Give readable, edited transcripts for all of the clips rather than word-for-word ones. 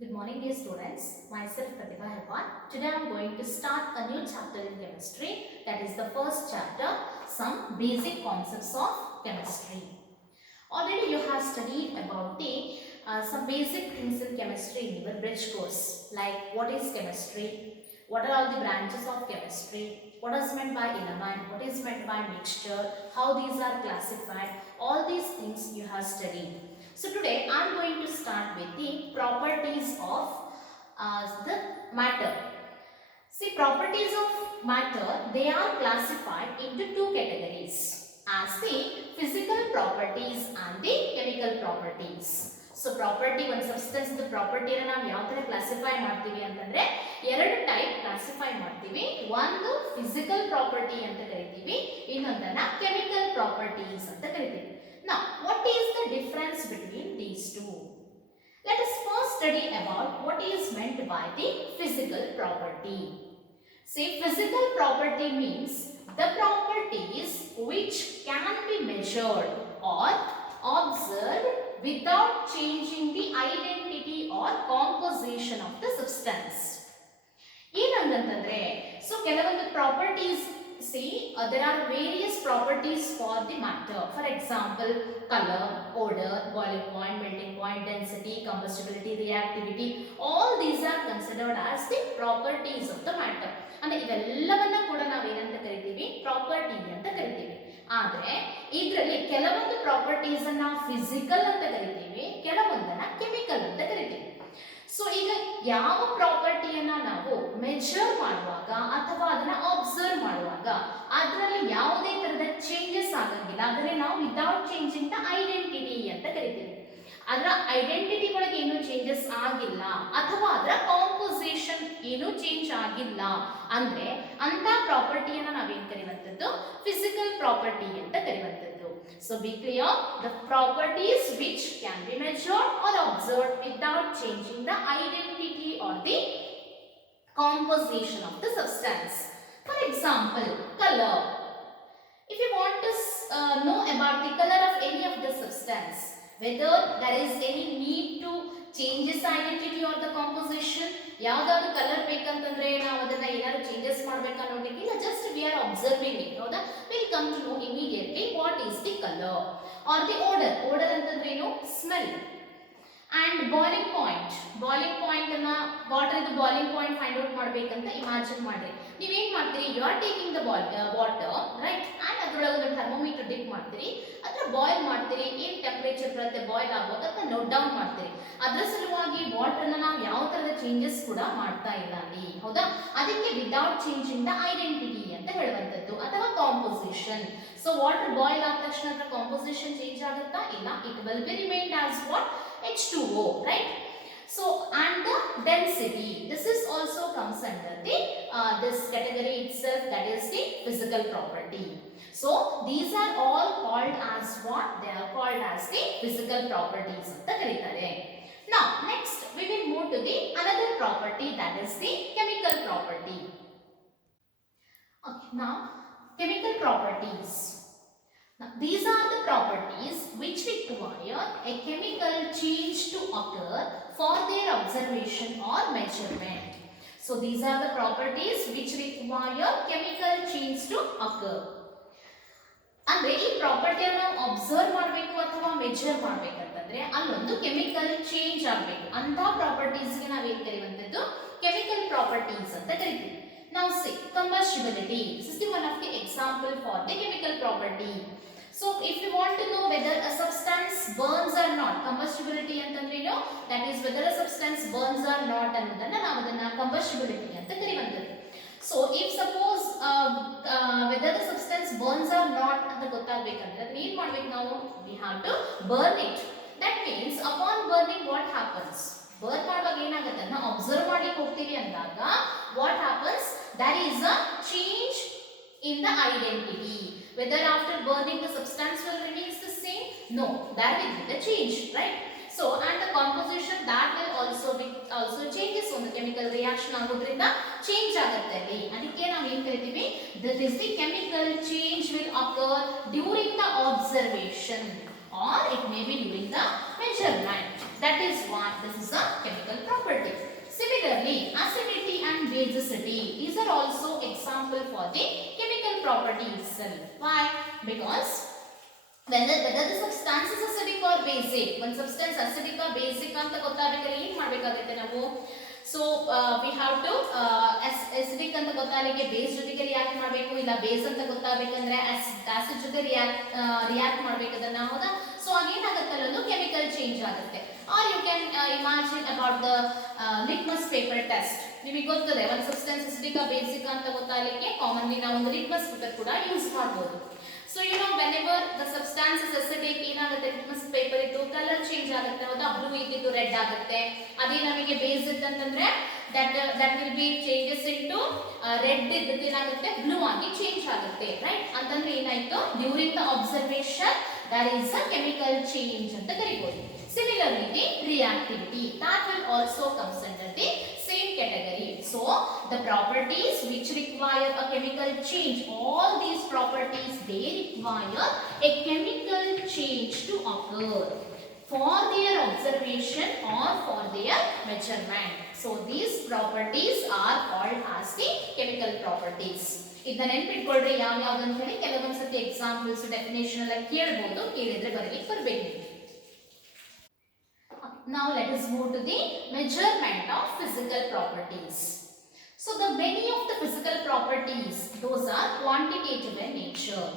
Good morning, dear students. Myself Pratibha Hepan. Today I am going to start a new chapter in chemistry. That is the first chapter, some basic concepts of chemistry. Already you have studied about the some basic things in chemistry in your bridge course, like what is chemistry, what are all the branches of chemistry, what is meant by element, what is meant by mixture, how these are classified. All these things you have studied. So today I am going to start with the properties of the matter. See, properties of matter, they are classified into two categories as the physical properties and the chemical properties. So property, one substance the property ಅನ್ನು ನಾವು ಯಾವ ತರ ಕ್ಲಾಸಿಫೈ ಮಾಡ್ತೀವಿ ಅಂತಂದ್ರೆ ಎರಡು type classify ಮಾಡ್ತೀವಿ. ಒಂದು physical property ಅಂತ ಕರಿತೀವಿ, ಇನ್ನೊಂದನ್ನ ಕೆಮಿಕಲ್ ಪ್ರಾಪರ್ಟೀಸ್ ಅಂತ ಕರಿತೀವಿ. Now, what is the difference between these two? Let us first study about what is meant by the physical property. See, physical property means the properties which can be measured or observed without changing the identity or composition of the substance. ಏನಂತಂದ್ರೆ so ಕೆಲವೊಂದು properties, see, there are various properties for the matter. For example, color, odor, boiling point, melting point, density, combustibility, reactivity, all these are considered as the properties of the matter. ಅಂದ್ರೆ ಇವೆಲ್ಲವನ್ನ ಕೂಡ ನಾವು ಏನಂತ ಕರಿತೀವಿ, ಪ್ರಾಪರ್ಟಿ ಅಂತ ಕರಿತೀವಿ. ಆದ್ರೆ ಇದರಲ್ಲಿ ಕೆಲವೊಂದು ಪ್ರಾಪರ್ಟೀಸ್ ಅನ್ನ ನಾವು ಫಿಸಿಕಲ್ ಅಂತ ಕರಿತೀವಿ, ಕೆಲವೊಂದನ್ನ ಕೆಮಿಕಲ್ ಅಂತ ಕರಿತೀವಿ. ಸೊ ಈಗ ಯಾವ ಪ್ರಾಪರ್ಟಿಯನ್ನ ನಾವು ಮೆಜರ್ ಮಾಡುವಾಗ ಅಥವಾ ಅದನ್ನ ಅಬ್ಸರ್ವ್ ಮಾಡುವಾಗ ಅದರಲ್ಲಿ ಯಾವುದೇ ತರದ ಚೇಂಜಸ್ ಆಗಂಗಿಲ್ಲ, ಅದನ್ನೇ ನಾವು ವಿತೌಟ್ ಚೇಂಜಿಂಗ್ ದ ಐಡೆಂಟಿಟಿ ಅಂತ ಕರಿತೀವಿ. ಅದರ ಐಡೆಂಟಿಟಿ ಒಳಗೆ ಏನು ಚೇಂಜಸ್ ಆಗಿಲ್ಲ ಅಥವಾ ಅದರ ಕಾಂಪೋಸಿಷನ್ ಏನು ಚೇಂಜ್ ಆಗಿಲ್ಲ ಅಂದ್ರೆ ಅಂತ ಪ್ರಾಪರ್ಟಿಯನ್ನ ನಾವೇನ್ ಕರೆಯುವಂತದ್ದು ಫಿಸಿಕಲ್ ಪ್ರಾಪರ್ಟಿ ಅಂತ ಕರೆಯುವಂತದ್ದು. So be clear, the properties which can be measured or observed without changing the identity or the composition of the substance. For example, color. If you want to know about the color of any of the substance, whether there is any need to change its identity or the composition, ಯಾವ್ದಾದ್ರು colour ಬೇಕಂತಂದ್ರೆ ನಾವು ಅದನ್ನ ಏನಾದ್ರು changes ಮಾಡ್ಬೇಕು ಅನ್ನೋದಕ್ಕಿಂತ just we are observing it. ಹೌದಾ, will come to know immediately what is the colour or the odour. Odour ಅಂತಂದ್ರೆ ಏನು, smell. And boiling point, boiling point ಅನ್ನ ವಾಟರ್ ಇದು ಬಾಯ್ಲಿಂಗ್ ಪಾಯಿಂಟ್ ಫೈಂಡ್ ಔಟ್ ಮಾಡ್ಬೇಕಂತ ಇಮ್ಯಾಜಿನ್ ಮಾಡ್ರಿ. ನೀವೇನ್ ಮಾಡ್ತೀರಿ, you are taking the water right, and ಅದ್ರೊಳಗೆ ಒಂದು ಥರ್ಮೋಮೀಟರ್ ಡಿಪ್ ಮಾಡ್ತೀರಿ, ಅದ್ರ ಬಾಯ್ಲ್ ಮಾಡ್ತೀರಿ, ಏನ್ ಟೆಂಪರೇಚರ್ ಬರುತ್ತೆ ಬಾಯ್ಲ್ ಆಗುವಾಗ ಅಂತ ನೋಟ್ ಡೌನ್ ಮಾಡ್ತೀರಿ. ಅದರ ಸಲುವಾಗಿ ವಾಟರ್ ನ ನಾವು ಯಾವ ತರದ ಚೇಂಜಸ್ ಕೂಡ ಮಾಡ್ತಾ ಇಲ್ಲ ಅಲ್ಲಿ. ಹೌದಾ, ಅದಕ್ಕೆ ವಿದೌಟ್ ಚೇಂಜಿಂಗ್ ದ ಐಡೆಂಟಿಟಿ ಅಂತ ಹೇಳುವಂತದ್ದು ಅಥವಾ ಕಾಂಪೋಸಿಷನ್. ಸೊ ವಾಟರ್ ಬಾಯ್ಲ್ ಆದ ತಕ್ಷಣ ಅದರ ಕಾಂಪೋಸಿಷನ್ ಚೇಂಜ್ ಆಗುತ್ತಾ ಇಲ್ಲ, it will be remained as what, H2O, right? So and the density, this is also comes under the this category itself, that is the physical property. So these are all called as what, they are called as the physical properties anta karitare. Now next we will move to the another property, that is the chemical property. Okay, now chemical properties. Now, these are the properties which require a chemical change to occur for their observation or measurement. So these are the properties which require chemical change to occur. ಅಂದ್ರೆ ಈ ಪ್ರಾಪರ್ಟಿಯನ್ನು ನಾವು ಅಬ್ಸರ್ವ್ ಮಾಡಬೇಕು ಅಥವಾ ಮೆಜರ್ ಮಾಡಬೇಕಂತಂದ್ರೆ ಅಲ್ಲೊಂದು chemical change ಆಗಬೇಕು. ಅಂತ ಪ್ರಾಪರ್ಟೀಸ್ಗೆ ನಾವೇನು ಕರೆಯುವಂತದ್ದು ಕೆಮಿಕಲ್ ಪ್ರಾಪರ್ಟೀಸ್ ಅಂತ ಕರಿತೀವಿ. Now see, combustibility. This is one of the example for the chemical property. So if you want to know whether a substance burns or not, combustibility ಅಂತಂದ್ರೆ ಏನು, that is whether a substance burns or not ಅನ್ನೋದನ್ನ ನಾವು ಅದನ್ನ combustibility ಅಂತ ಕರೆಯುವಂತದ್ದು. So if suppose whether the substance burns or not ಅಂತ ಗೊತ್ತಾಗಬೇಕಂದ್ರೆ ಅದನ್ನ ಏನು ಮಾಡಬೇಕು ನಾವು, we have to burn it. That means upon burning what happens, burn ಮಾಡುವಾಗ ಏನಾಗುತ್ತೆ ಅದನ್ನ ಅಬ್ಸರ್ವ್ ಮಾಡಿ ಹೋಗ್ತೀವಿ ಅಂದಾಗ what happens, there is a change in the identity. Whether after burning the substance will remains the same, no, there will be the change, right? So and the composition that will also changes on the chemical reaction ಆಗೋದ್ರಿಂದ change ಆಗುತ್ತೆ ಅಲ್ಲಿ. ಅದಕ್ಕೆ ನಾವು ಏನು ಕರಿತೀವಿ, that is the chemical change will occur during the observation or it may be during the measurement. That is what this is a chemical property. basicity. These are also example for the chemical property itself. Why? Because whether the substance is acidic or basic, one substance acidic or basic ಅಂತ ಗೊತ್ತಾಗಬೇಕಂದ್ರೆ ಏನು ಮಾಡಬೇಕಾಗುತ್ತೆ ನಾವು? So we have to acidic ಅಂತ ಗೊತ್ತಾಗಲಿಕ್ಕೆ ಬೇಸ್ ಜೊತೆಗೆ ರಿಯಾಕ್ಟ್ ಮಾಡಬೇಕು, ಇಲ್ಲ ಬೇಸ್ ಅಂತ ಗೊತ್ತಾಗಬೇಕಂದ್ರೆ ಆಸಿಡ್ ಜೊತೆ ರಿಯಾಕ್ಟ್ ಮಾಡಬೇಕದನ್ನ, ಹೌದಾ? ಸೊ ಆಗೇನಾಗುತ್ತೆ ಅಲ್ಲೊಂದು ಕೆಮಿಕಲ್ ಚೇಂಜ್ ಆಗುತ್ತೆ. Are you can imagine about the litmus paper test. ನಿಮಗೆ ಗೊತ್ತದೆ ಒಂದು ಸಬ್ಸ್ಟೆನ್ಸ್ ಅಸಿಡಿಕ್ ಬೇಸಿಕ್ ಅಂತ ಗೊತ್ತಾಗಲಿಕ್ಕೆ ಕಾಮನ್ಲಿ ನಾವು ಒಂದು ಲಿಟ್ಮಸ್ ಪೇಪರ್ ಕೂಡ ಯೂಸ್ ಮಾಡಬಹುದು. So you know whenever the substance is acidic, ಏನಾಗುತ್ತೆ ಲಿಟ್ಮಸ್ ಪೇಪರ್ ಇತ್ತು ಕಲರ್ ಚೇಂಜ್ ಆಗುತ್ತೆ, ಹೌದಾ? ಬ್ಲೂ ಇದ್ದಿದ್ದು ರೆಡ್ ಆಗುತ್ತೆ. ಅದೇ ನಮಗೆ ಬೇಸ್ ಇತ್ತಂತಂದ್ರೆ that will be changes into red ಇದ್ದದ್ದು ಏನಾಗುತ್ತೆ ಬ್ಲೂ ಆಗಿ ಚೇಂಜ್ ಆಗುತ್ತೆ, ರೈಟ್? ಅಂತಂದ್ರೆ ಏನಾಯ್ತು, during the observation there is a chemical change ಅಂತ ಕರೀಬಹುದು. Similarly, the reactivity that will also comes under the same category. So the properties which require a chemical change, all these properties they require a chemical change to occur for their observation or for their measurement. So these properties are called as the chemical properties. ಇದನ್ನ ನೆನಪಿಟ್ಕೊಳ್ಳ್ರಿ ಯಾವ ಯಾವ್ದು ಅಂತ ಹೇಳಿ ಕೆಲವೊಂದು ಸತಿ examples definition ಎಲ್ಲ ಕೇಳಬಹುದು, ಕೇಳಿದ್ರೆ ಬರಲಿಕ್ಕೆ ಬರಬೇಕು. Now let us move to the measurement of physical properties. So the many of the physical properties, those are quantitative in nature.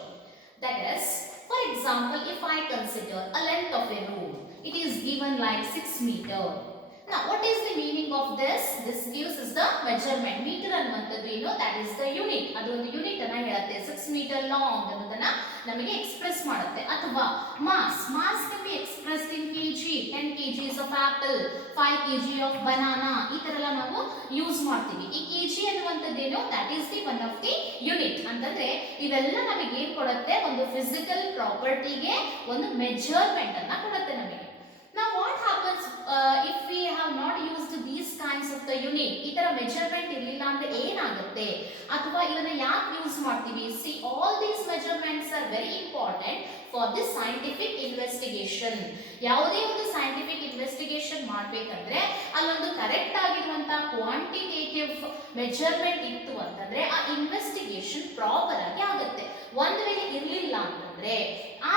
That is, for example, if I consider a length of a room, it is given like 6 meter. Now what is the meaning of this? This gives us the measurement. Meter ಅನ್ನುವಂಥದ್ದು ಏನು, that is the unit. ಅದು ಒಂದು ಯೂನಿಟ್ ಅನ್ನ ಹೇಳುತ್ತೆ. 6 meter long ಅನ್ನೋದನ್ನ ನಮಗೆ ಎಕ್ಸ್ಪ್ರೆಸ್ ಮಾಡುತ್ತೆ. ಅಥವಾ mass can be expressed in kg, 10 kgs of apple, 5 kg of banana, ಈ ತರ ಎಲ್ಲ ನಾವು ಯೂಸ್ ಮಾಡ್ತೀವಿ. ಈ kg ಅನ್ನುವಂಥದ್ದೇನು, that is the one of the unit. ಅಂತಂದ್ರೆ ಇವೆಲ್ಲ ನಮಗೆ ಏನು ಕೊಡುತ್ತೆ, ಒಂದು ಫಿಸಿಕಲ್ ಪ್ರಾಪರ್ಟಿಗೆ ಒಂದು ಮೆಜರ್ಮೆಂಟ್ ಅನ್ನ ಕೊಡುತ್ತೆ ನಮಗೆ. Now what happens if we have not used these kinds of the unit? ಈ ತರ ಮೆಜರ್ಮೆಂಟ್ ಇರಲಿಲ್ಲ ಅಂದ್ರೆ ಏನಾಗುತ್ತೆ, ಅಥವಾ ಇದನ್ನ ಯಾಕೆ ಯೂಸ್ ಮಾಡ್ತೀವಿ? See, all these measurements are very important for this scientific investigation. ಯಾವುದೇ ಒಂದು ಸೈಂಟಿಫಿಕ್ ಇನ್ವೆಸ್ಟಿಗೇಷನ್ ಮಾಡಬೇಕಂದ್ರೆ ಅಲ್ಲೊಂದು ಕರೆಕ್ಟ್ ಆಗಿರುವಂತ ಕ್ವಾಂಟಿಟೇಟಿವ್ ಮೆಜರ್ಮೆಂಟ್ ಇತ್ತು ಅಂತಂದ್ರೆ ಆ ಇನ್ವೆಸ್ಟಿಗೇಷನ್ ಪ್ರಾಪರ್ ಆಗಿ ಆಗುತ್ತೆ. ಒಂದು ವೇಳೆ ಇರಲಿಲ್ಲ ಅಂತಂದ್ರೆ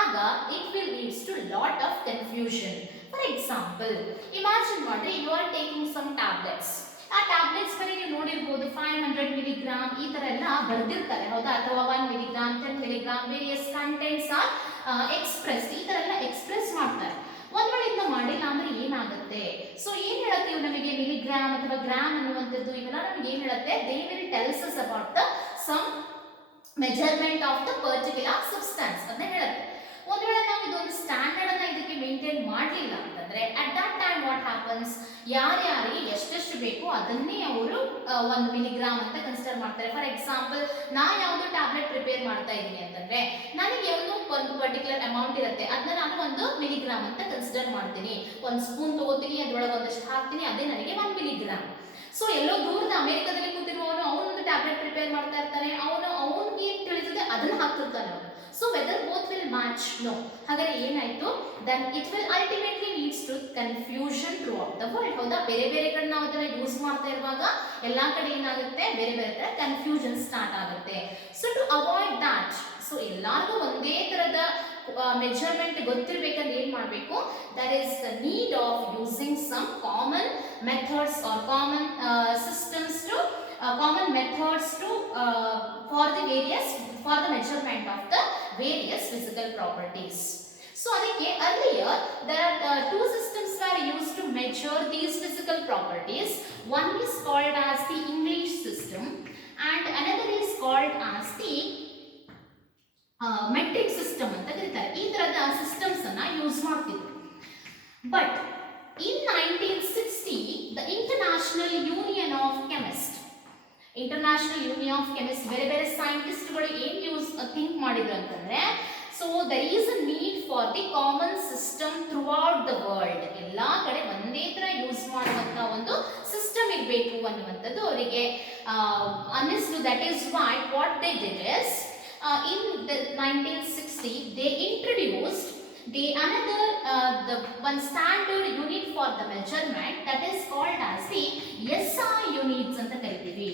ಆಗ it will leads to lot of confusion. For example, imagine ಮಾಡ್ರಿ, you are taking some tablets. ಆ ಟ್ಯಾಬ್ಲೆಟ್ಸ್ ಮೇಲೆ ನೀವು ನೋಡಿರಬಹುದು 500 ಮಿಲಿಗ್ರಾಮ್ ಈ ತರ ಎಲ್ಲ ಬರೆದಿರ್ತಾರೆ, ಹೌದಾ? ಅಥವಾ 1 milligram, 10 milligram, various contents are express, ಈ ತರ ಎಲ್ಲ ಎಕ್ಸ್ಪ್ರೆಸ್ ಮಾಡ್ತಾರೆ. ಒಂದ್ ವೇಳೆ ಇದನ್ನ ಮಾಡಿಲ್ಲ ಅಂದ್ರೆ ಏನಾಗುತ್ತೆ? ಸೊ ಏನ್ ಹೇಳುತ್ತೆ ಇವು ನಮಗೆ, ಮಿಲಿಗ್ರಾಮ್ ಅಥವಾ ಗ್ರಾಮ್ ಅನ್ನುವಂಥದ್ದು ಇವೆಲ್ಲ ನಮಗೆ ಏನ್ ಹೇಳುತ್ತೆ, they will tells us about the some measurement of the particular substance ಅಂತ ಹೇಳುತ್ತೆ. ಒಂದ್ ವೇಳೆ ನಾವು ಇದೊಂದು ಸ್ಟ್ಯಾಂಡರ್ಡ್ ಅನ್ನ ಇದಕ್ಕೆ ಮೇಂಟೈನ್ ಮಾಡಲಿಲ್ಲ ಅಂತಂದ್ರೆ at that time what happens, ಯಾರ್ಯಾರಿಗೆ ಎಷ್ಟೆಷ್ಟು ಬೇಕು ಅದನ್ನೇ ಅವರು 1 ಮಿಲಿಗ್ರಾಮ್ ಅಂತ ಕನ್ಸಿಡರ್ ಮಾಡ್ತಾರೆ. ಫಾರ್ ಎಕ್ಸಾಂಪಲ್, ನಾ ಯಾವ್ದು ಟ್ಯಾಬ್ಲೆಟ್ ಪ್ರಿಪೇರ್ ಮಾಡ್ತಾ ಇದ್ದೀನಿ ಅಂತಂದ್ರೆ ನನಗೆ ಒಂದು ಪರ್ಟಿಕ್ಯುಲರ್ ಅಮೌಂಟ್ ಇರುತ್ತೆ, ಅದನ್ನ ನಾನು 1 ಮಿಲಿಗ್ರಾಮ್ ಅಂತ ಕನ್ಸಿಡರ್ ಮಾಡ್ತೀನಿ. 1 ಸ್ಪೂನ್ ತಗೋತೀನಿ, ಅದ್ರೊಳಗೆ ಒಂದಷ್ಟು ಹಾಕ್ತೀನಿ, ಅದೇ ನನಗೆ 1 ಮಿಲಿಗ್ರಾಮ್. ಸೊ ಎಲ್ಲೋ ದೂರದ ಅಮೆರಿಕದಲ್ಲಿ ಕೂತಿರುವವನು ಅವನೊಂದು ಟ್ಯಾಬ್ಲೆಟ್ ಪ್ರಿಪೇರ್ ಮಾಡ್ತಾ ಇರ್ತಾನೆ, ಅವನಿಗೆ ಏನು ತಿಳಿದಿದೆ ಅದನ್ನ ಹಾಕ್ತಿರ್ತಾನೆ ಅವನು. So whether both will match? No. ಹಾಗಾದ್ರೆ ಏನಾಯ್ತು, then it will ultimately leads to confusion throughout the world. ಹೌದಾ? ಬೇರೆ ಬೇರೆ ಕಡೆ ನಾವು ಅದನ್ನ ಯೂಸ್ ಮಾಡ್ತಾ ಇರುವಾಗ ಎಲ್ಲಾ ಕಡೆ ಏನಾಗುತ್ತೆ, ಬೇರೆ ಬೇರೆ ತರ ಕನ್ಫ್ಯೂಷನ್ ಸ್ಟಾರ್ಟ್ ಆಗುತ್ತೆ. So to avoid that, so ಎಲ್ಲರಿಗೂ ಒಂದೇ ತರದ ಮೆಜರ್ಮೆಂಟ್ ಗೊತ್ತಿರಬೇಕಂದ್ರೆ ಏನ್ ಮಾಡಬೇಕು, that is the need of using some common methods or common systems to common methods to for the measurement of the various physical properties. So adike earlier there are two systems were used to measure these physical properties. One is called as the English system and another is called as the metric system ಅಂತ ಕರೀತಾರೆ. ಈ ತರದ ಸಿಸ್ಟಮ್ಸ್ ಅನ್ನ ಯೂಸ್ ಮಾಡ್ತಿದ್ರು. But in 1960 the International Union of Chemists, international union of chemist, ಬೇರೆ ಬೇರೆ ಸೈಂಟಿಸ್ಟ್ಗಳು ಏನು ಥಿಂಕ್ ಮಾಡಿದ್ರು ಅಂತಂದ್ರೆ, so there is a need for the common system throughout the world. ಎಲ್ಲಾ ಕಡೆ ಒಂದೇ ತರ ಯೂಸ್ ಮಾಡುವಂತ ಒಂದು ಸಿಸ್ಟಮ್ ಇರಬೇಕು ಅನ್ನುವಂಥದ್ದು ಅವರಿಗೆ ಅನ್ನಿಸ್ತು. That is why what they did is in the 1960 they introduced the one standard unit for the measurement, that is called as the SI units ಅಂತ ಕರಿತೀವಿ.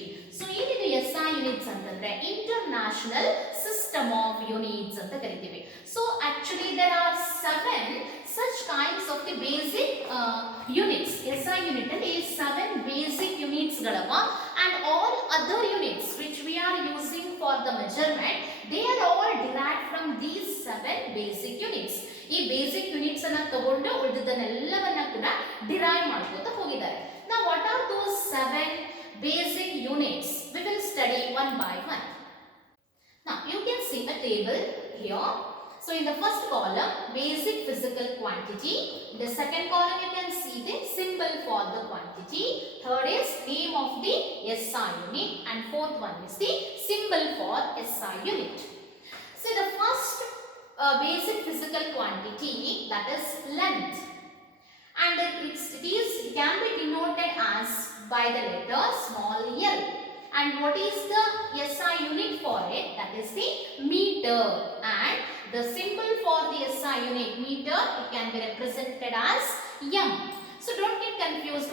ಇಂಟರ್ನ್ಯಾಷನಲ್ ಸಿಸ್ಟಮ್ ಆಫ್ ಯೂನಿಟ್ಸ್ ಅಂತ ಕರಿತೀವಿ. So actually there are 7 such kinds of the basic units. SI unit ಅಲ್ಲಿ 7 basic units ಗಳವ, and all other units which we are using for the measurement, they are all derived from these 7 basic units. ಈ basic units ಅನ್ನ ತಗೊಂಡು ಉಳಿದದನ್ನೆಲ್ಲವನ್ನ ಕೂಡ ಡಿರೈವ್ ಮಾಡ್ಕೊತಾ ಹೋಗಿದ್ದಾರೆ. Now what are those 7 basic units? We will study one by one. Now you can see a table here. So in the first column, basic physical quantity. In the second column, you can see the symbol for the quantity. Third is name of the SI unit, and fourth one is the symbol for SI unit. So the first basic physical quantity, that is length, and it can be denoted as by the letter small l. And what is the SI unit for it? That is the meter, and the symbol for the SI unit meter, it can be represented as m. So don't get confused.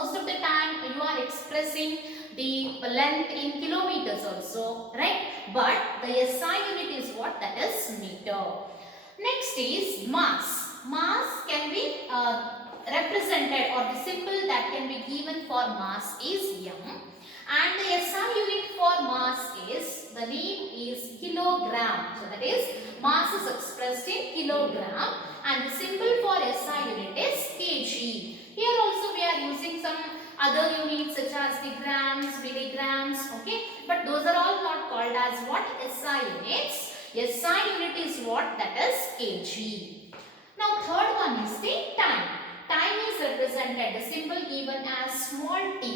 Most of the time you are expressing the length in kilometers also, right? But the SI unit is what? That is meter. Next is mass. Mass can be represented, or the symbol that can be given for mass is m. And the SI unit for mass is, the name is kilogram. So that is, mass is expressed in kilogram, and the symbol for SI unit is kg. Here also we are using some other units such as the grams, milligrams, okay, but those are all not called as what? SI units. SI unit is what? That is kg. Now third one is the time. Time is represented, the symbol given as small t,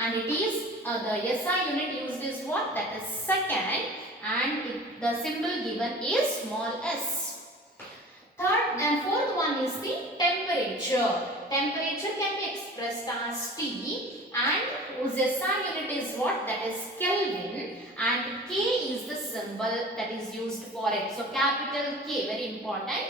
and it is the SI unit used is what? That is second, and the symbol given is small s. Third and fourth one is the temperature. Temperature can be expressed as T, and whose SI unit is what? That is Kelvin, and K is the symbol that is used for it. So capital K, very important.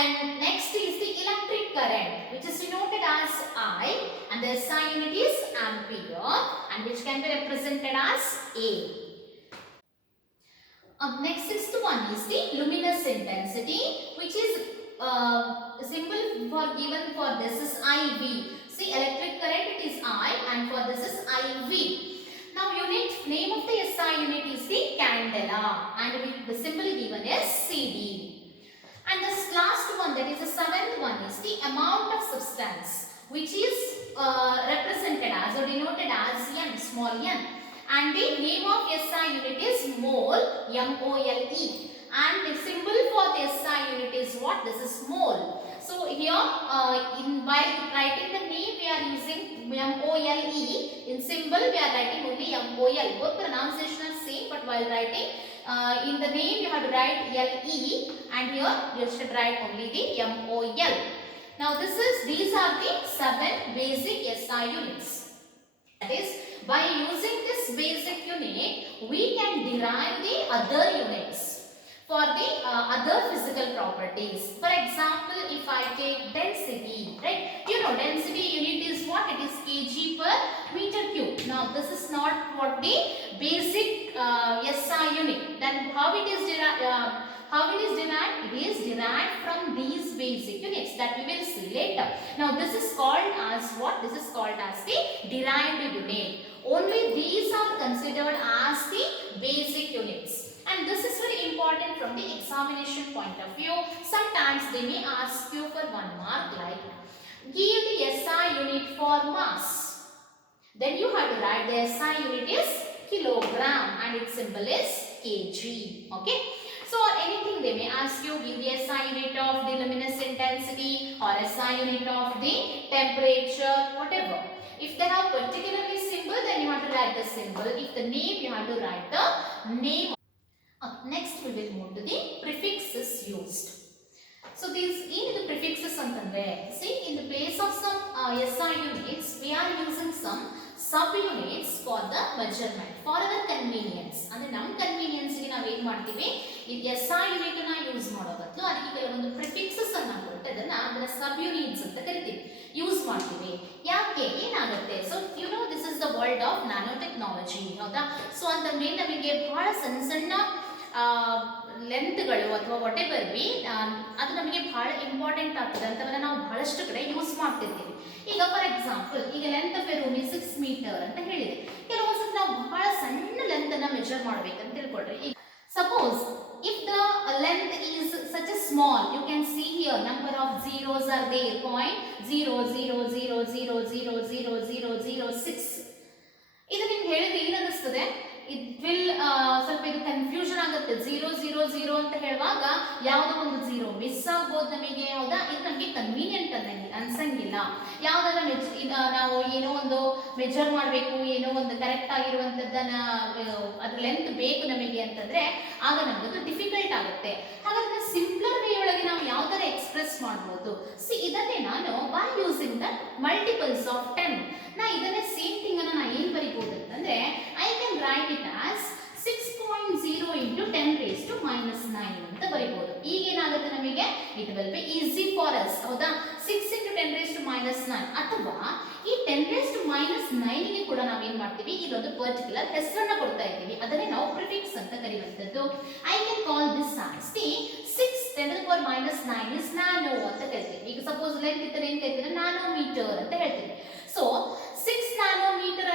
And next is the electric current, which is denoted as I, and the SI unit is ampere, and which can be represented as A. Next sixth one is the luminous intensity, which is symbol for given for this is IV. See, electric current, it is I, and for this is IV. Now unit, name of the SI unit is the candela, and the symbol given is CD. And this last one, that is the seventh one, is the amount of substance, which is represented as or denoted as n, small n. And the name of SI unit is mole, M-O-L-E. And the symbol for the SI unit is what? This is mole. So here, while writing the name, we are using M-O-L-E. In symbol, we are writing only M-O-L. Both pronunciation are same, but while writing, in the name you have to write L-E, and here you should write only the M-O-L. Now these are the 7 basic SI units. That is, by using this basic unit, we can derive the other units for the other physical properties. For example, if I take density, right? You know, density unit is what? It is kg per meter cube. Now this is not what the basic SI unit. Then how it is derived? It is derived from these basic units that we will see later. Now this is called as what? This is called as the derived unit. Only these are considered as the basic units. And this is very important from the examination point of view. Sometimes they may ask you for 1 mark, like give the SI unit for mass. Then you have to write the SI unit is kilogram, and its symbol is kg. Okay. So or anything they may ask you, give the SI unit of the luminous intensity or SI unit of the temperature, whatever. If they have particularly symbol, then you have to write the symbol. If the name, you have to write the name. Next we will move to the prefixes used. So these the prefixes antandre, see, in the place of some SI units, we are using some sub-units for the measurement for our convenience. And ನಮ್ಮ convenience ಗೆ ನಾವು ಏನು ಮಾಡ್ತೀವಿ, ಈ SI unit ಅನ್ನು ಯೂಸ್ ಮಾಡೋ ಬದಲು ಅದಕ್ಕೆ ಕೆಲವೊಂದು ಪ್ರಿಫಿಕ್ಸಸ್ ಅನ್ನು ಕೊಟ್ಟು ಅದರ ಸಬ್ ಯೂನಿಟ್ಸ್ ಅಂತ ಕರಿತೀವಿ, ಯೂಸ್ ಮಾಡ್ತೀವಿ. ಯಾಕೆ, ಏನಾಗುತ್ತೆ? So you know this is the world of nanotechnology. ಹೌದಾ? ಸೊ ಅಂತಂದ್ರೆ ನಮಗೆ ಬಹಳ ಸಣ್ಣ ಸಣ್ಣ ಲೆಂತ್ಗಳು ಅಥವಾ ವಾಟ್ ಎವರ್ ಬಿ ಅದು ನಮಗೆ ಬಹಳ ಇಂಪಾರ್ಟೆಂಟ್ ಆಗ್ತದೆ ಅಂತವನ್ನ ನಾವು ಬಹಳಷ್ಟು ಕಡೆ ಯೂಸ್ ಮಾಡ್ತಿರ್ತೀವಿ. ಈಗ ಫಾರ್ ಎಕ್ಸಾಂಪಲ್, ಈಗ length of a room is 6 metre ಅಂತ ಹೇಳಿದೆ. ಕೆಲವೊಂದ್ಸತಿ ನಾವು ಬಹಳ ಸಣ್ಣ ಲೆಂತ್ ಅನ್ನ ಮೆಜರ್ ಮಾಡ್ಬೇಕಂತ ತಿಳ್ಕೊಳ್ರಿ. ಈಗ suppose if the length is such a small, you can see here number of zeros are there, 0.000000006. ಇದು ನಿಮ್ಗೆ ಹೇಳಿದ್ರೆ ಏನು ಅನಿಸ್ತದೆ? ಇಟ್ ವಿಲ್ ಸ್ವಲ್ಪ ಇದು ಕನ್ಫ್ಯೂಷನ್ ಆಗುತ್ತೆ. 000 ಅಂತ ಹೇಳುವಾಗ ಯಾವುದೋ ಒಂದು 0 ಮಿಸ್ ಆಗ್ಬೋದು ನಮಗೆ. ಹೌದಾ? ಇದು ನಮಗೆ ಕನ್ವೀನಿಯಂಟ್ ಅನ್ಸಂಗಿಲ್ಲ. ಯಾವ್ದಾರ ನಾವು ಏನೋ ಒಂದು ಮೆಜರ್ ಮಾಡಬೇಕು, ಏನೋ ಒಂದು ಕರೆಕ್ಟ್ ಆಗಿರುವಂತದ್ದನ್ನ ಅದ್ರ ಲೆಂತ್ ಬೇಕು ನಮಗೆ ಅಂತಂದ್ರೆ ಆಗ ನಮಗದು ಡಿಫಿಕಲ್ಟ್ ಆಗುತ್ತೆ. ಹಾಗಾದ್ರೆ ಸಿಂಪ್ಲರ್ ವೇ ಒಳಗೆ ನಾವು ಯಾವ ತರ ಎಕ್ಸ್ಪ್ರೆಸ್ ಮಾಡಬಹುದು? ಇದನ್ನೇ ನಾನು by using the multiples of 10 ನಾ ಇದನ್ನೇ ಸೇಮ್ ಥಿಂಗ್ ಅನ್ನ ನಾ ಏನ್ ಬರೀಬಹುದು ಅಂತಂದ್ರೆ I can write it as 6.0 into 10 raised to minus 9 ಅಂತ ಬರೀಬಹುದು. ಈಗ ಏನಾಗುತ್ತೆ ನಮಗೆ? It will be easy for us. ಹೌದಾ? 6 into 10 raised to minus 9 ಅಥವಾ ಈ 10 raised to minus 9 ಗೆ ಕೂಡ ನಾವು ಏನ್ ಮಾಡ್ತೀವಿ? ಇದೊಂದು ಪರ್ಟಿಕ್ಯುಲರ್ ಹೆಸರನ್ನ ಕೊಡ್ತಾ ಇದ್ದೀವಿ. ಅದನ್ನೇ ನಾವು ಪ್ರಿಫಿಕ್ಸ್ ಅಂತ ಕರೆಯುವಂತದ್ದು. I can call this as the 6 10 to the power minus 9 is nano ಅಂತ ಕರಿತೀವಿ. ಈಗ ಸಪೋಸ್ ಲೆಂತ್ ಇದ್ದರೆ ಏನ್ ಕರಿತೀವಿ? ನ್ಯಾನೋಮೀಟರ್ ಅಂತ ಹೇಳ್ತೀವಿ. ಸೊ 6 ನ್ಯಾನೋಮೀಟರ್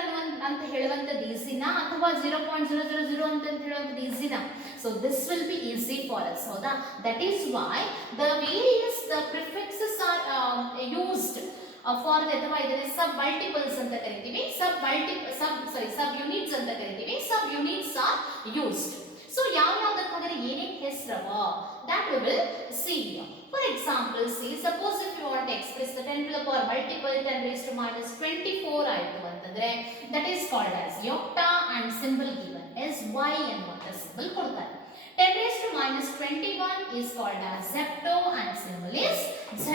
ಅಂತ ಹೇಳುವಂತದ್ದು ಈಸಿನಾ ಅಥವಾ 0.000 ಅಂತ ಹೇಳುವಂತದ್ದು ಈಸಿನಾ? So this will be easy for us. ಹೌದಾ? That is why the various the prefixes are used for ಅಥವಾ ಇದನ್ನ ಸಬ್ ಮಲ್ಟಿಪಲ್ಸ್ ಅಂತ ಕರಿತೀವಿ, ಸಬ್ ಯೂನಿಟ್ಸ್ ಅಂತ ಕರಿತೀವಿ. ಸಬ್ ಯೂನಿಟ್ಸ್ ಆರ್ ಯೂಸ್ಡ್. ಸೊ ಯಾವ್ದಕ್ಕಾದ್ರೆ ಏನೇನು ಹೆಸರವ that we will see here. For example, see suppose if you want to express the 10 to the power multiple 10 raised to minus 24 ಆಯ್ತು ಅಂತಂದ್ರೆ that is called as iota and symbol given as y ಅನ್ನುವಂತ symbol ಕೊಡ್ತಾರೆ. 10 raised to minus 21 is called as zepto and symbol is z.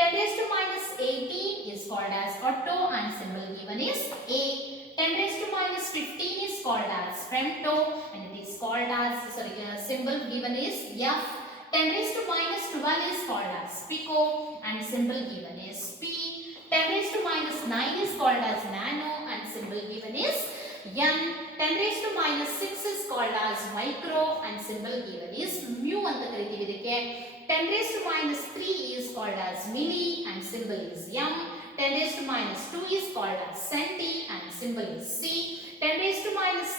10 raised to minus 18 is called as otto and symbol given is a. 10 raised to minus 15 is called as femto and it is called as symbol given is f. 10 raised to minus 12 is called as pico and symbol given is p. 10 raised to minus 9 is called as nano and symbol given is n. 10 raised to minus 6 is called as micro and symbol given is mu ಅಂತ ಕರೀತೀವಿ ಇದಕ್ಕೆ. 10 raised to minus 3 is called as milli and symbol is m. 10 raised to minus 2 is called as centi and symbol is c. 10 raised to minus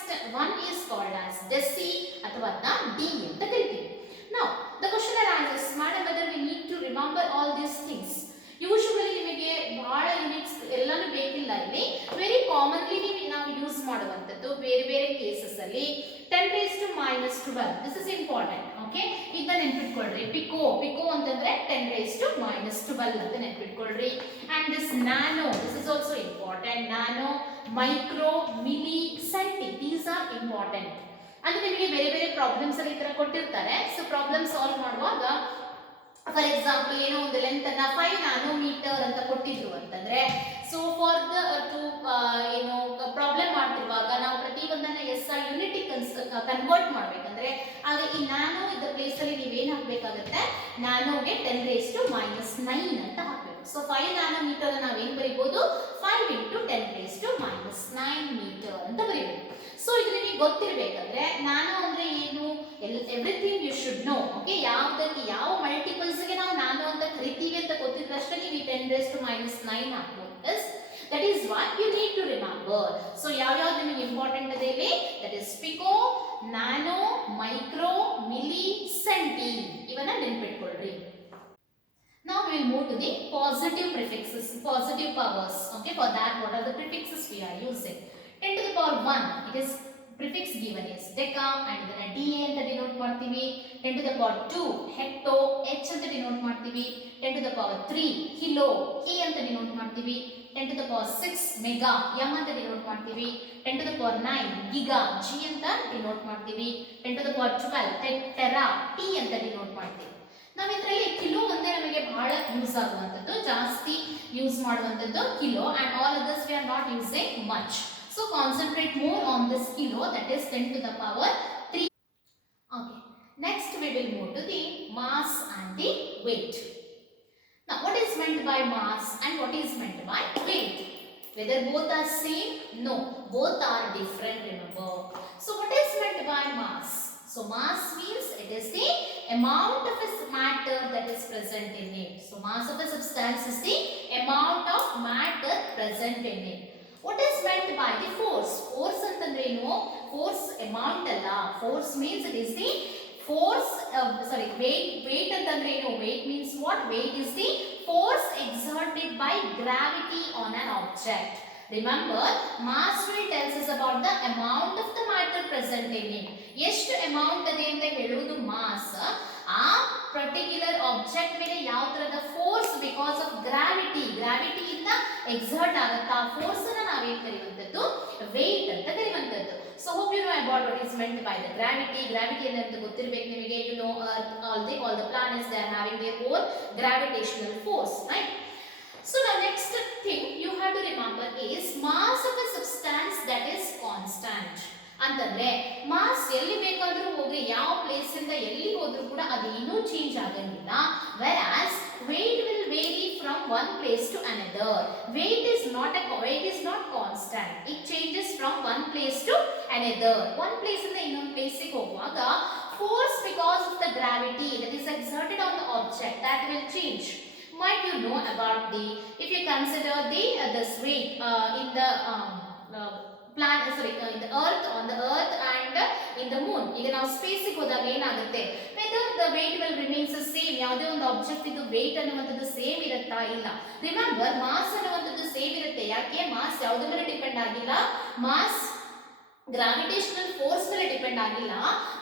1 is called as deci ಅಥವಾ d ಅಂತ ಕರೀತೀವಿ. Now the question arises, madam, whether we need to remember all these things. Usually ನಿಮಗೆ ಬಹಳ ಯೂನಿಟ್ಸ್ ಎಲ್ಲಾನು ಬೇಕಿಲ್ಲ. ಇಲ್ಲಿ very commonly ನಾವು ಯೂಸ್ ಮಾಡುವಂತದ್ದು ಬೇರೆ ಬೇರೆ ಕೇಸಸ್ ಅಲ್ಲಿ 10 raised to minus 12 this is important. Okay, ಇದನ್ನ ನೆನಪಿಟ್ಕೊಳ್ಳ್ರಿ. ಪಿಕೋ ಅಂತಂದ್ರೆ 10 raised to minus 12 ಅಂತ ನೆನಪಿಟ್ಕೊಳ್ಳ್ರಿ. and this nano, this is also important. nano, micro, milli, centi, these are important. ಅಂದ್ರೆ ನಿಮಗೆ ಬೇರೆ ಬೇರೆ ಪ್ರಾಬ್ಲಮ್ಸ್ ಅಲ್ಲಿ ಈ ತರ ಕೊಟ್ಟಿರ್ತಾರೆ. ಸೊ ಪ್ರಾಬ್ಲಮ್ ಸಾಲ್ವ್ ಮಾಡುವಾಗ ಫಾರ್ ಎಕ್ಸಾಂಪಲ್ ಏನೋ ಒಂದು ಲೆಂತ್ ಅನ್ನ 5 ನ್ಯಾನೋಮೀಟರ್ ಅಂತ ಕೊಟ್ಟಿದ್ರು ಅಂತಂದ್ರೆ ಸೊ ಫಾರ್ ದ ಟು ಏನು ಪ್ರಾಬ್ಲಮ್ ಮಾಡ್ತಿರುವಾಗ ನಾವು ಪ್ರತಿಯೊಂದನ್ನ SI ಯೂನಿಟ್ ಕನ್ವರ್ಟ್ ಮಾಡ್ಬೇಕಂದ್ರೆ ಆಗ ಈ ನ್ಯಾನೋ ಇದ್ದ ಪ್ಲೇಸ್ ಅಲ್ಲಿ ನೀವೇನ್ ಹಾಕ್ಬೇಕಾಗುತ್ತೆ? ನ್ಯಾನೋಗೆ 10 raised to minus 9 ಅಂತ ಹಾಕ್ಬೇಕು. ಸೊ 5 ನ್ಯಾನೋಮೀಟರ್ ನಾವೇನ್ ಬರೀಬಹುದು? 5 into 10 raised to minus 9 metre ಅಂತ ಬರೀಬೇಕು. ಸೊ ಇದು ನಿಮಗೆ ಗೊತ್ತಿರಬೇಕಂದ್ರೆ ನ್ಯಾನೋ ಅಂದ್ರೆ ಏನು, everything you should know. Okay, ಯಾವ್ದಕ್ಕೆ ಯಾವ ಮಲ್ಟಿಪಲ್ಸ್ ಗೆ ನಾವು ನ್ಯಾನೋ ಅಂತ ಕರಿತೀವಿ ಅಂತ ಗೊತ್ತಿದ್ರಷ್ಟೇ ನೀವು 10 raised to minus 9 ಹಾಕ್ಬೋದು. That is what you need to remember. So ಯಾವ್ಯಾವ್ದು ನಿಮಗೆ ಇಂಪಾರ್ಟೆಂಟ್ ಇದೆ ಇಲ್ಲಿ? That is pico, nano, micro, milli, centi. ಇವನ್ನ ನೆನಪಿಟ್ಕೊಳ್ಳ್ರಿ. Now we will move to the positive prefixes, positive powers. Okay, for that what are the prefixes we are using? 10 to the power 1, it is prefix given is deca and then da ಅಂತ ಡಿನೋಟ್ ಮಾಡ್ತೀವಿ. 10 to the power 2 hecto, h ಅಂತ ಡಿನೋಟ್ ಮಾಡ್ತೀವಿ. 10 to the power 3 kilo, k ಅಂತ ಡಿನೋಟ್ ಮಾಡ್ತೀವಿ. 10 to the power 6 mega, m ಅಂತ ಡಿನೋಟ್ ಮಾಡ್ತೀವಿ. 10 to the power 9 giga, g ಅಂತ ಡಿನೋಟ್ ಮಾಡ್ತೀವಿ. 10 to the power 12 tera, t ಅಂತ ಡಿನೋಟ್ ಮಾಡ್ತೀವಿ. ನಾವು ಇದರಲ್ಲಿ ಕಿಲೋ ಒಂದೇ ನಮಗೆ ಬಹಳ ಯೂಸ್ ಆಗುವಂತದ್ದು, ಜಾಸ್ತಿ ಯೂಸ್ ಮಾಡುವಂತದ್ದು kilo, and all others we are not using much. So concentrate more on this kilo, that is 10 to the power 3. Okay, next we will move to the mass and the weight. Now what is meant by mass and what is meant by weight? Whether both are same? No, both are different, remember. So what is meant by mass? So mass means it is the amount of a matter that is present in it. So mass of a substance is the amount of matter present in it. What is meant by the force? Force ಅಂತಂದ್ರೆ ಏನು? Force amount ಅಲ್ಲ. Force means it is the force, weight ಅಂತಂದ್ರೆ ಏನು? Weight means what? Weight is the force exerted by gravity on an object. Remember, mass will tells us about the amount of the matter present in it. ಎಷ್ಟು ಅಮೌಂಟ್ ಇದೆ ಅಂತ ಹೇಳುವುದು ಮಾಸ್. ಆ particular object ಮೇಲೆ ಯಾವ ತರದ ಫೋರ್ಸ್ ಬಿಕಾಸ್ ಆಫ್ ಗ್ರಾವಿಟಿ ಇಂದ ಎಕ್ಸರ್ಟ್ ಆಗುತ್ತೆ, ಆ ಫೋರ್ಸ್ ಅನ್ನು ನಾವೇನ್ ಕರೆಯುವಂತದ್ದು? ವೇಟ್ ಅಂತ ಕರೆಯುವಂತದ್ದು. So hope you know about what is meant by the gravity. Gravity ಏನಂತ ಗೊತ್ತಿರಬೇಕು ನಿಮಗೆ. You know, all the planets, they are having their own gravitational force, right? So the next thing you have to remember is mass of a substance that is constant. ಅಂತಂದ್ರೆ ಮಾಸ್ ಎಲ್ಲಿ ಬೇಕಾದ್ರೂ ಹೋಗಿ ಯಾವ ಪ್ಲೇಸ್ ಇಂದ ಎಲ್ಲಿ ಹೋದ್ರೂ ಕೂಡ ಅದು ಏನೂ ಚೇಂಜ್ ಆಗಂಗಿಲ್ಲ. whereas weight will vary from one place to another. weight is not constant. It changes from one place to another. one place ಇಂದ ಇನ್ನೊಂದು ಪ್ಲೇಸ್ ಗೆ ಹೋಗುವಾಗ force because of the gravity that is exerted on the object, that will change. Might you know about if you consider this weight in the in the earth, on the earth and in the moon. ಈಗ ನಾವು ಸ್ಪೇಸ್ ಗೆ ಹೋದಾಗ ಏನಾಗುತ್ತೆ? whether the weight will remains the same. ಯಾವುದೇ ಒಂದು ಆಬ್ಜೆಕ್ಟ್ ಇದು weight ಅನ್ನುವಂಥದ್ದು ಸೇಮ್ ಇರುತ್ತಾ? ಇಲ್ಲ. ರಿಮೆಂಬರ್, ಮಾಸ್ ಅನ್ನುವಂಥದ್ದು ಸೇಮ್ ಇರುತ್ತೆ. ಯಾಕೆ? ಮಾಸ್ ಯಾವುದ್ರ ಮೇಲೆ ಡಿಪೆಂಡ್ ಆಗಿಲ್ಲ. ಮಾಸ್ ಗ್ರಾವಿಟೇಷನಲ್ ಫೋರ್ಸ್ ಮೇಲೆ ಡಿಪೆಂಡ್ ಆಗಿಲ್ಲ.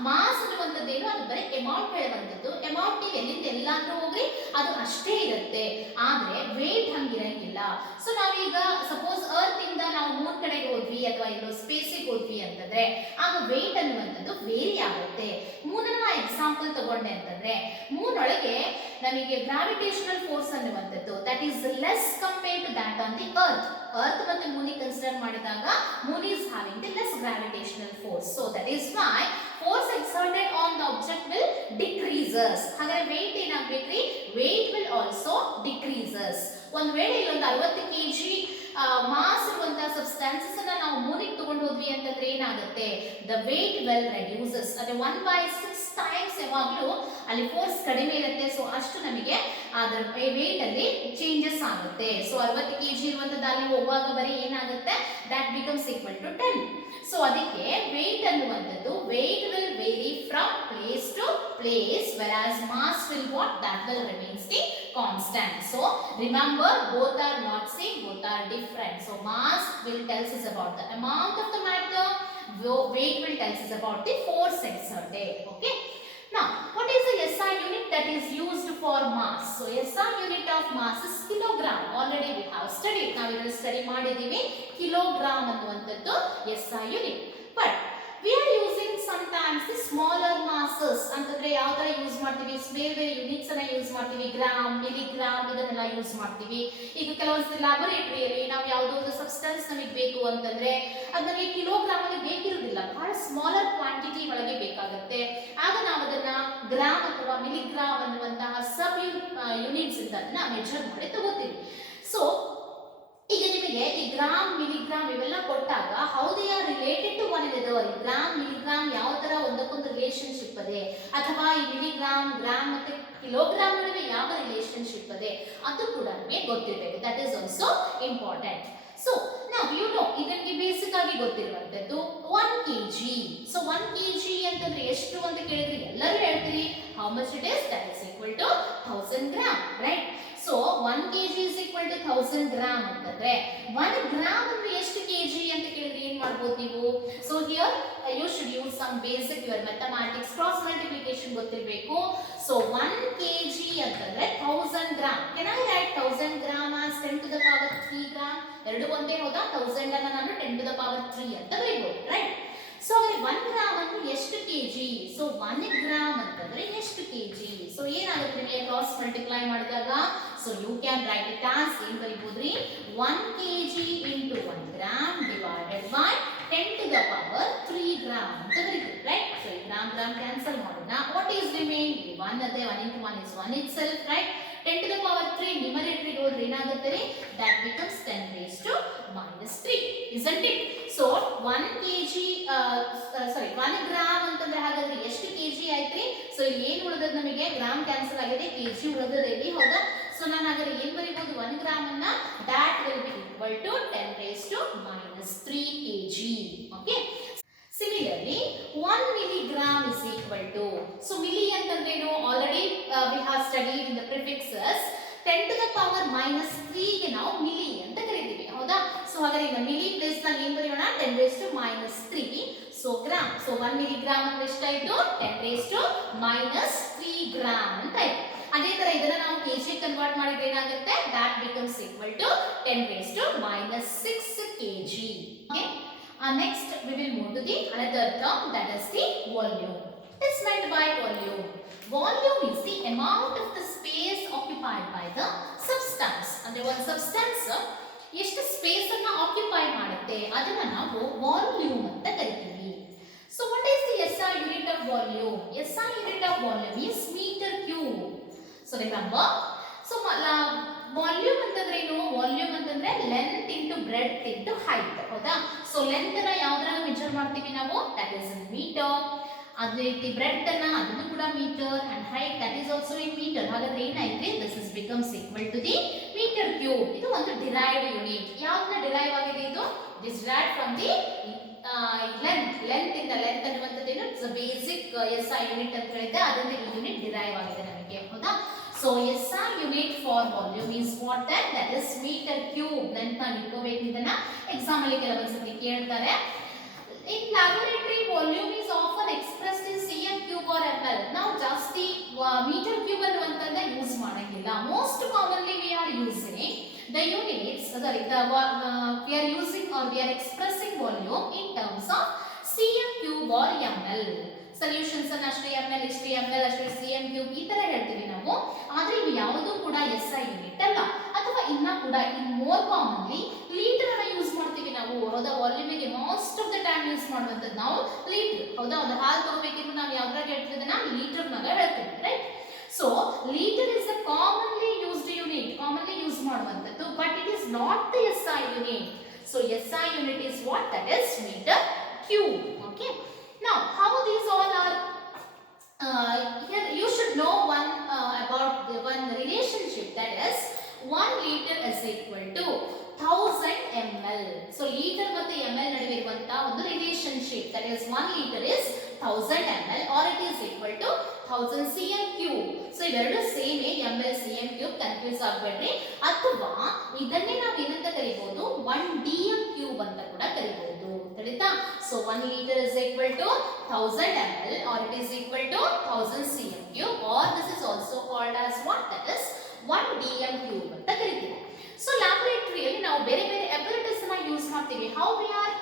ಮಾಸ್ ಅನ್ನುವಂಥದ್ದೇನು? ಅದು ಬರೀ ಅಮೌಂಟ್ ಹೇಳುವಂಥದ್ದು. ಅಮೌಂಟ್ ನೀವು ಎಲ್ಲಿಂದ ಎಲ್ಲಾದ್ರೂ ಹೋಗ್ರಿ ಅದು ಅಷ್ಟೇ ಇರುತ್ತೆ. ಆದ್ರೆ ವೇಟ್ ಹಂಗಿರಂಗಿಲ್ಲ. ಸೊ ನಾವೀಗ ಸಪೋಸ್ ಅರ್ತ್ ಇಂದ ನಾವು ಮೂನ್ ಕಡೆಗೆ ಹೋದ್ವಿ ಅಥವಾ ಎಲ್ಲೋ ಸ್ಪೇಸಿಗೆ ಹೋದ್ವಿ ಅಂತಂದ್ರೆ ಆಗ ವೇಟ್ ಅನ್ನುವಂಥದ್ದು ವೇರಿ ಆಗುತ್ತೆ. ಮೂನನ್ನ ಎಕ್ಸಾಂಪಲ್ ತಗೊಂಡೆ ಅಂತಂದ್ರೆ ಮೂನ್ ಒಳಗೆ ನಮಗೆ ಗ್ರಾವಿಟೇಷನಲ್ ಫೋರ್ಸ್ ಅನ್ನುವಂಥದ್ದು that is less compared to that on the earth. Earth ಮತ್ತೆ ಮೂನಿಗೆ ಕನ್ಸಿಡರ್ ಮಾಡಿದಾಗ moon is having the less gravitational force. So that is why force exerted on the object will decreases. ಹಾಗಾದ್ರೆ weight ಏನಾಗಬೇಕ್ರಿ? weight will also decreases. ಒಂದು ವೇಳೆ ಇಲ್ಲೊಂದು 60 kg mass ಇರುವಂತ ಸಬ್ಸ್ಟಾನ್ಸಸ್ ಅನ್ನ ನಾವು ಮೂನಿಗೆ ತಗೊಂಡು ಹೋದ್ವಿ ಅಂತಂದ್ರೆ ಏನಾಗುತ್ತೆ? the weight will reduces. ಅಂದ್ರೆ 1/6 ಟೈಮ್ಸ್ ಯಾವಾಗಲೂ ಅಲ್ಲಿ ಫೋರ್ಸ್ ಕಡಿಮೆ ಇರುತ್ತೆ. ಸೊ ಅಷ್ಟು ನಮಗೆ ಅದರ weight ಅಲ್ಲಿ ಚೇಂಜಸ್ ಆಗುತ್ತೆ. ಸೊ 60 kg ಇರುವಂತದ್ದು ಅಲ್ಲಿ ಹೋಗುವಾಗ ಬರೀ ಏನಾಗುತ್ತೆ? that becomes equal to 10. ಸೊ ಅದಕ್ಕೆ weight ಅನ್ನುವಂಥದ್ದು weight will vary from place to place, whereas mass will what? that will remains the constant. So remember, both are not same, both are different. So mass will tells us about the amount of the matter, weight will tells us about the force exerted. Okay, now what is the SI unit that is used for mass? So SI unit of mass is kilogram. Already we have studied. ನಾವು ಇದನ್ನು ಸ್ಟಡಿ ಮಾಡಿದೀವಿ. kilogram ಅನ್ನುವಂಥದ್ದು SI unit. But we are using sometimes the smaller masses. ಅಂತಂದ್ರೆ ಯಾವ ತರ ಯೂಸ್ ಮಾಡ್ತೀವಿ? ಬೇರೆ ಯೂನಿಟ್ಸ್ ಅನ್ನ ಯೂಸ್ ಮಾಡ್ತೀವಿ. ಗ್ರಾಮ್, ಮಿಲಿಗ್ರಾಮ್ ಇದನ್ನೆಲ್ಲ ಯೂಸ್ ಮಾಡ್ತೀವಿ. ಈಗ ಕೆಲವೊಂದು ಲ್ಯಾಬೊರೇಟರಿಯಲ್ಲಿ ನಾವು ಯಾವುದೋ ಒಂದು ಸಬ್ಸ್ಟೆನ್ಸ್ ನಮಗೆ ಬೇಕು ಅಂತಂದ್ರೆ ಅದರಲ್ಲಿ ಕಿಲೋಗ್ರಾಮ್ ಅಲ್ಲಿ ಬೇಕಿರುವುದಿಲ್ಲ, ಬಹಳ ಸ್ಮಾಲರ್ ಕ್ವಾಂಟಿಟಿ ಒಳಗೆ ಬೇಕಾಗುತ್ತೆ. ಆಗ ನಾವು ಅದನ್ನ ಗ್ರಾಮ್ ಅಥವಾ ಮಿಲಿಗ್ರಾಮ್ ಅನ್ನುವಂತಹ ಸಬ್ ಯೂನಿಟ್ಸ್ ಇಂದ ಅದನ್ನ ಮೆಜರ್ ಮಾಡಿ ತಗೋತೀವಿ. ಸೊ ಈಗ ನಿಮಗೆ ಈ ಗ್ರಾಮ್, ಮಿಲಿಗ್ರಾಮ್ ಇವೆಲ್ಲ ಕೊಟ್ಟಾಗ how they are related to one another. ಈ ಗ್ರಾಮ್, ಮಿಲಿಗ್ರಾಮ್ ಯಾವ ತರ ಒಂದಕ್ಕೊಂದು ರಿಲೇಶನ್ಶಿಪ್ ಇದೆ, ಅಥವಾ ಈ ಮಿಲಿಗ್ರಾಮ್, ಗ್ರಾಮ್ ಮತ್ತೆ ಕಿಲೋಗ್ರಾಮ್ ನಡುವೆ ಯಾವ ರಿಲೇಶನ್ಶಿಪ್ ಇದೆ ಅದು ಕೂಡ ನಿಮಗೆ ಗೊತ್ತಿರಬೇಕು. That is also important. So ನಾವು ಇದಕ್ಕೆ ಬೇಸಿಕ್ ಆಗಿ ಗೊತ್ತಿರುವಂತದ್ದು 1 kg. ಸೊ 1 kg ಅಂತಂದ್ರೆ ಎಷ್ಟು ಅಂತ ಕೇಳಿದ್ರೆ ಎಲ್ಲರೂ ಹೇಳ್ತೀರಿ how much it is? that is equal to 1000 gram, right? So 1 kg is equal to 1000 gram ಅಂತಂದ್ರೆ 1 gram ಅಂದ್ರೆ ಎಷ್ಟು kg ಅಂತ ಕೇಳಿದ್ರೆ ಏನು ಮಾಡಬಹುದು ನೀವು? So here you should use some basic your mathematics, cross multiplication ಗೊತ್ತಿರಬೇಕು. So 1 kg ಅಂತಂದ್ರೆ 1000 gram. Can I write 1000 gram as 10 to the power 3 gram? ಎರಡು ಒಂದೇ ಹೋದ 1000 ಅನ್ನ ನಾನು 10 to the power 3 ಅಂತ ಬರೆಯಬಹುದು, right? So 1 gram ಅಂದ್ರೆ ಎಷ್ಟು kg? So 1 gram ಅಂತಂದ್ರೆ ಎಷ್ಟು kg? So ಏನಾಗುತ್ತೆ ನಿಮಗೆ ಕ್ರಾಸ್ ಮಲ್ಟಿಪ್ಲೈ ಮಾಡಿದಾಗ? So you can write it as ಏನು ಬರೆಯಬಹುದ್ರಿ? 1 kg into 1 gram divided by 10 to the power 3 gram ಅಂತ ಬರೀತೀವಿ, right? So gram cancel ಮಾಡೋಣ. What is remain? 1 ಅದೇ 1 into 1 is 1 itself, right? 10 to the power 3 ನ್ಯೂಮರೇಟರ್ ಹೋದ್ರೆ ಏನಾಗುತ್ತೆ? that becomes 10 raised to minus isn't it? So 1 kg sorry 1 gram ಅಂತಂದ್ರೆ ಹಾಗಾದ್ರೆ ಎಷ್ಟು kg ಆಯ್ತ್ರಿ? ಸೊ ಇಲ್ಲಿ ಏನು ಉಳಿದದ ನಮಗೆ ಗ್ರಾಮ್ ಕ್ಯಾನ್ಸಲ್ ಆಗಿದೆ, kg ಉಳಿದದ ಇಲ್ಲಿ, ಹೌದಾ? ಸೊ ನಾನು ಹಾಗಾದ್ರೆ ಏನು ಬರೀಬಹುದು? 1 ಗ್ರಾಮ್ ಅನ್ನ that will be equal to 10 raised to minus 3 kg. Okay. Similarly, 1 milligram is equal to, so milli ಅಂತಂದ್ರೇನು? Already we have studied in the prefixes. 10 to the power minus 3 ಗೆ ನಾವು ಮಿಲಿ ಅಂತ ಕರೀತೀವಿ, ಹೌದಾ? ಸೊ ಹಾಗಾದ್ರೆ ಈಗ ಮಿಲಿ ಪ್ಲೇಸ್ ನಲ್ಲಿ ಏನು ಬರೆಯೋಣ? 10 raised to minus 3, so gram. So 1 milligram ಅಂದ್ರೆ ಎಷ್ಟಾಯ್ತು? 10 raised to minus 3 gram ಅಂತ ಆಯ್ತು. ಅದೇ ತರ ಇದನ್ನ ನಾವು kg ಕನ್ವರ್ಟ್ ಮಾಡಿದ್ರೆ ಏನಾಗುತ್ತೆ? that becomes equal to 10 raised to minus 6 kg. Okay. Next we will move to the another term, that is the volume. What is meant by volume? Volume is the amount of the space occupied by the substance. ಅಂದ್ರೆ ಒಂದು ಸಬ್ಸ್ಟೆನ್ಸ್ ಎಷ್ಟು ಸ್ಪೇಸ್ ಅನ್ನ ಆಕ್ಯುಪೈ ಮಾಡುತ್ತೆ ಅದನ್ನ ನಾವು ವಾಲ್ಯೂಮ್ ಅಂತ ಕರಿತೀವಿ. So what is the SI unit of volume? SI unit of volume is meter cube. So remember, so volume ಅಂತಂದ್ರೆ ಏನು? ವಾಲ್ಯೂಮ್ ಅಂತಂದ್ರೆ length into breadth into height, ಹೌದಾ? ಸೊ ಲೆಂತ್ ಅನ್ನ ಯಾವ್ದ್ರಾಗ ಮೆಜರ್ ಮಾಡ್ತೀವಿ ನಾವು? That is in metre. ಅದೇ ರೀತಿ ಬ್ರೆಡ್ತ್ ಅನ್ನ ಅದನ್ನು ಕೂಡ metre, and height that is also in metre. ಹಾಗಾದ್ರೆ ಏನಾಯ್ತು? This is becomes equal to the metre cube. ಇದು ಒಂದು ಡಿರೈವ್ಡ್ ಯೂನಿಟ್. ಯಾವ್ದನ್ನ ಡಿರೈವ್ ಆಗಿದೆ ಇದು? It is derived from the length ಇಂದ. ಲೆಂತ್ ಅನ್ನುವಂಥದ್ದು ಏನು? ಇಟ್ಸ್ ಬೇಸಿಕ್ SI ಯೂನಿಟ್ ಅಂತ ಹೇಳಿದ್ದೆ, ಅದರಿಂದ ಈ ಯೂನಿಟ್ ಡಿರೈವ್ ಆಗಿದೆ ನಮಗೆ, ಹೌದಾ? So SI unit for volume is what then? That is meter cube. Length ನ ಇಟ್ಕೋಬೇಕು. ಇದನ್ನ ಎಕ್ಸಾಮ್ ಅಲ್ಲಿ ಕೆಲವೊಂದ್ಸತಿ ಕೇಳ್ತಾರೆ. In laboratory, volume is often expressed in cm cube or ml. ನಾವು ಜಾಸ್ತಿ meter cube ಅನ್ನುವಂತನ್ನ ಯೂಸ್ ಮಾಡಂಗಿಲ್ಲ. Most commonly we are using the units, sorry, we are using or we are expressing volume in terms of cm cube or ml. Solutions ಅನ್ನು ಅಷ್ಟೇ ml ಇಷ್ಟೇ ml ಅಷ್ಟೇ cm cube ಈ ತರ ಹೇಳ್ತೀವಿ ನಾವು. ಆದ್ರೆ ಇವು ಯಾವುದು ಕೂಡ SI ಯೂನಿಟ್ ಅಲ್ಲ. ಅಥವಾ ಇನ್ನ ಕೂಡ ಇನ್ ಮೋರ್ ಕಾಮನ್ಲಿ ಲೀಟರ್ ಅನ್ನ ಯೂಸ್ ಮಾಡ್ತೀವಿ ನಾವು, ಹೌದಾ? ವಾಲ್ಯೂಮಿಗೆ most of the time use ಮಾಡುವಂತದ್ದು ನಾವು ಲೀಟರ್, ಹೌದಾ? ಒಂದು ಹಾಲು ತಗೋಬೇಕಿದ್ರೆ ನಾವು ಯಾವ್ದ್ರಾಗ ಹೇಳ್ತೀವಿ? ಅದನ್ನ ಲೀಟರ್ ನಾಗ ಹೇಳ್ತೀವಿ, right? So litre is a commonly used unit, commonly use ಮಾಡುವಂತದ್ದು, but it is not the SI unit. So SI unit is what? That is metre cube. Okay. Now, how these all are? Here you should know one about the one relationship, that is 1 liter is equal to 1000 ml. So liter ಮತ್ತು ml ನಡುವೆ ಇರುವಂತ ಒಂದು relationship, that is 1 liter is 1000 ml or it is equal to 1000 cm cube. So ಇವೆರಡು same ml cm cube, confuse ಆಗಬೇಡ್ರಿ. ಅಥವಾ ಇದನ್ನೇ ನಾವು ಏನಂತ ಕರಿಬಹುದು? 1 dm cube ಅಂತ ಕೂಡ ಕರಿಬಹುದು, ತಿಳಿತಾ? So 1 liter is equal to 1000 ml or it is equal to 1000 cm cube, or this is also called as what? That is 1 dm cube ಅಂತ ಕರಿತೀವಿ. So ಲ್ಯಾಬೊರೇಟರಿಯಲ್ಲಿ ನಾವು ಬೇರೆ ಬೇರೆ apparatus ಅನ್ನ ಯೂಸ್ ಮಾಡ್ತೀವಿ. How we are